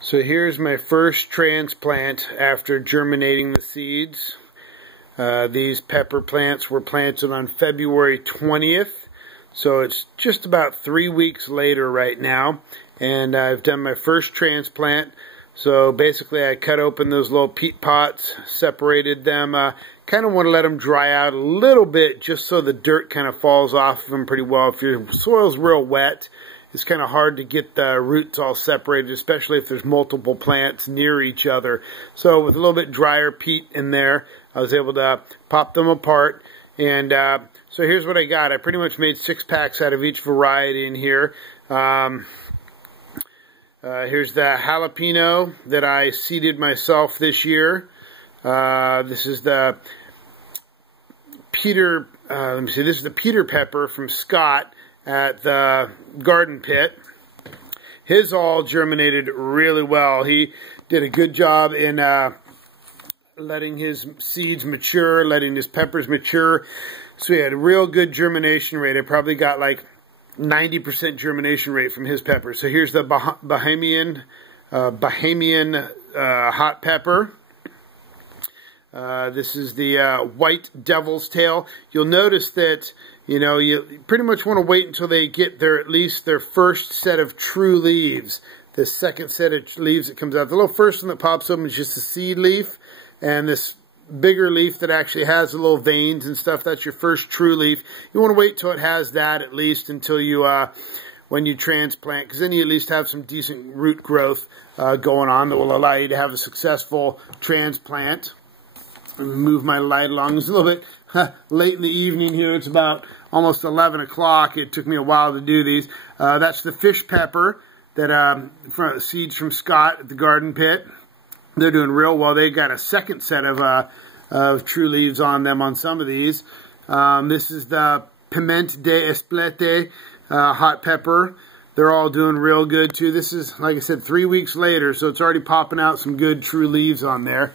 So here's my first transplant after germinating the seeds. These pepper plants were planted on February 20th, so it's just about 3 weeks later right now, and I've done my first transplant. So basically I cut open those little peat pots, separated them, kind of want to let them dry out a little bit just so the dirt kind of falls off of them pretty well. If your soil's real wet, it's kind of hard to get the roots all separated, especially if there's multiple plants near each other. So with a little bit drier peat in there, I was able to pop them apart. And so here's what I got. I pretty much made 6 packs out of each variety in here. Here's the jalapeno that I seeded myself this year. This is the Peter, this is the Peter pepper from Scott at the garden pit. His all germinated really well. He did a good job in letting his seeds mature, letting his peppers mature. So he had a real good germination rate. I probably got like 90% germination rate from his pepper. So here's the Bahamian hot pepper. This is the white devil's tail. You'll notice that, you know, you pretty much want to wait until they get at least their first set of true leaves. The second set of leaves that comes out. The little first one that pops open is just a seed leaf. And this bigger leaf that actually has the little veins and stuff, that's your first true leaf. You want to wait till it has that at least until you, when you transplant, because then you at least have some decent root growth going on that will allow you to have a successful transplant. Move my light along. It's a little bit late in the evening here. It's about almost 11 o'clock. It took me a while to do these. That's the fish pepper that seeds from Scott at the garden pit. They're doing real well. They got a second set of true leaves on them on some of these. This is the pimient de eslpette hot pepper. They're all doing real good too. This is, like I said, 3 weeks later, so it's already popping out some good true leaves on there.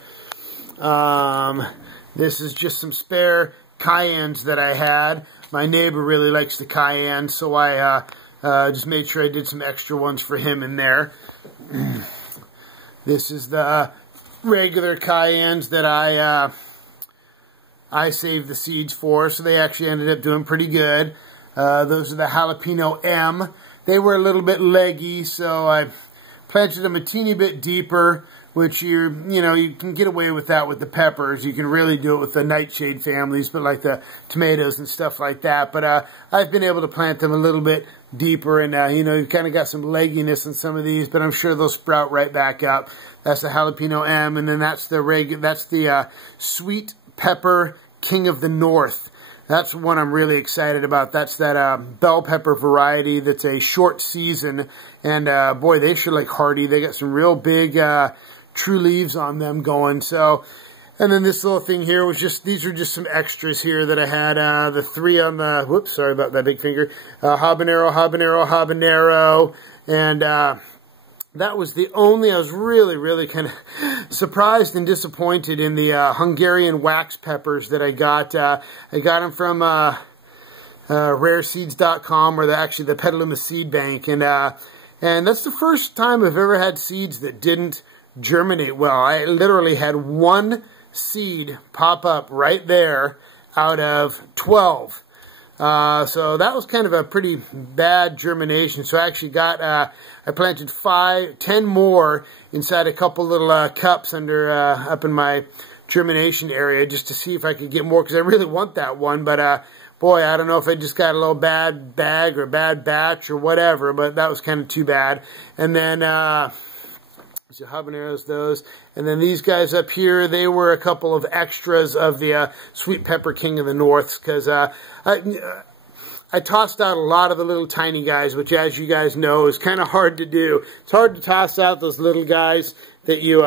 This is just some spare cayennes that I had. My neighbor really likes the cayenne, so I just made sure I did some extra ones for him in there. This is the regular cayennes that I saved the seeds for, so they actually ended up doing pretty good. Those are the jalapeno M. They were a little bit leggy, so I planted them a teeny bit deeper, which you can get away with that with the peppers. You can really do it with the nightshade families, but like the tomatoes and stuff like that. But I've been able to plant them a little bit deeper, and you've kind of got some legginess in some of these, but I'm sure they'll sprout right back up. That's the jalapeno M, and then that's the sweet pepper King of the North. That's one I'm really excited about. That's that bell pepper variety that's a short season, and boy, they sure look hardy. They got some real big true leaves on them going. So, and then this little thing here was just, these are just some extras here that I had. The 3 on the, whoops, sorry about that big finger. Habanero, habanero, habanero. And that was the only, I was really kind of surprised and disappointed in the Hungarian wax peppers that I got. I got them from rareseeds.com, or actually the Petaluma Seed Bank. And that's the first time I've ever had seeds that didn't germinate well. I literally had 1 seed pop up right there out of 12. So that was kind of a pretty bad germination. So I actually got, I planted 10 more inside a couple little cups under up in my germination area just to see if I could get more, because I really want that one. But boy, I don't know if I just got a little bad bag or bad batch or whatever, but that was kind of too bad. And then so habaneros, those. And then these guys up here, they were a couple of extras of the Sweet Pepper King of the North, because I tossed out a lot of the little tiny guys, which, as you guys know, is kind of hard to do. It's hard to toss out those little guys that you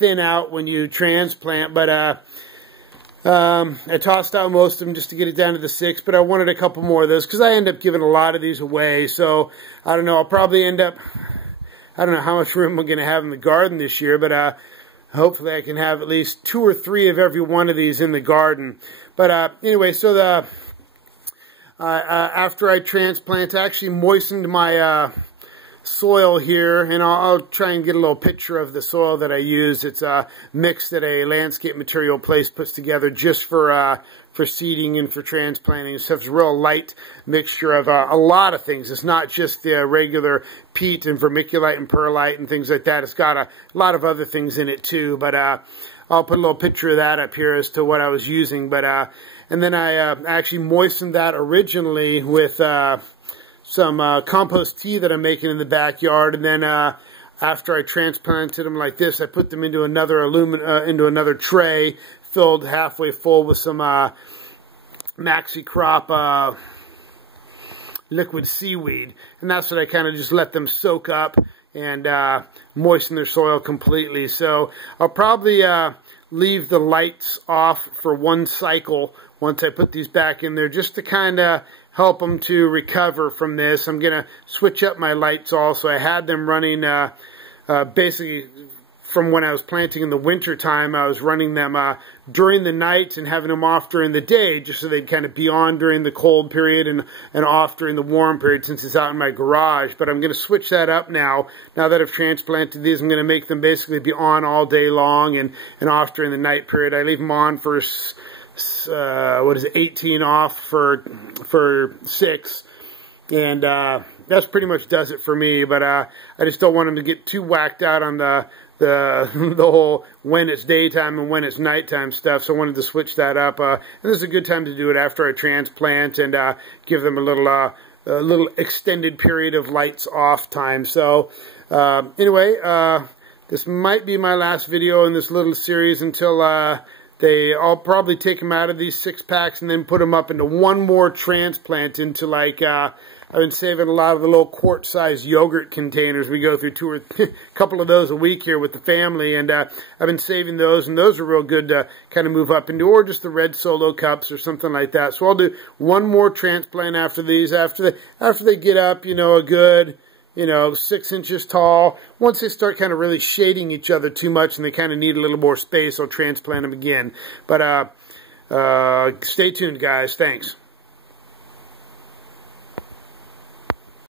thin out when you transplant, but I tossed out most of them just to get it down to the 6, but I wanted a couple more of those, because I end up giving a lot of these away. So, I don't know, I'll probably end up, I don't know how much room I'm going to have in the garden this year, but hopefully I can have at least 2 or 3 of every one of these in the garden. But anyway, so after I transplant, I actually moistened my soil here, and I'll try and get a little picture of the soil that I use. It's a mix that a landscape material place puts together just for seeding and for transplanting. So it's a real light mixture of a lot of things. It's not just the regular peat and vermiculite and perlite and things like that. It's got a lot of other things in it too, but I'll put a little picture of that up here as to what I was using. But and then I actually moistened that originally with some compost tea that I'm making in the backyard, and then after I transplanted them like this, I put them into another tray filled halfway full with some maxi crop liquid seaweed, and that's what I kind of just let them soak up and moisten their soil completely. So I'll probably leave the lights off for one cycle once I put these back in there, just to kind of help them to recover from this. I'm going to switch up my lights also. I had them running basically from when I was planting in the winter time. I was running them during the night and having them off during the day, just so they'd kind of be on during the cold period and off during the warm period, since it's out in my garage. But I'm going to switch that up now. Now that I've transplanted these, I'm going to make them basically be on all day long and off during the night period. I leave them on for 18 off for 6, and that's pretty much does it for me. But I just don't want them to get too whacked out on the whole when it's daytime and when it's nighttime stuff. So I wanted to switch that up, and this is a good time to do it after I transplant and give them a little extended period of lights off time. So anyway, this might be my last video in this little series until I'll probably take them out of these 6-packs and then put them up into one more transplant into, like, I've been saving a lot of the little quart-sized yogurt containers. We go through a couple of those a week here with the family, and I've been saving those, and those are real good to kind of move up into, or just the red solo cups or something like that. So I'll do one more transplant after these, after they get up, you know, a good, 6 inches tall. Once they start kind of really shading each other too much and they kind of need a little more space, I'll transplant them again. But stay tuned, guys. Thanks.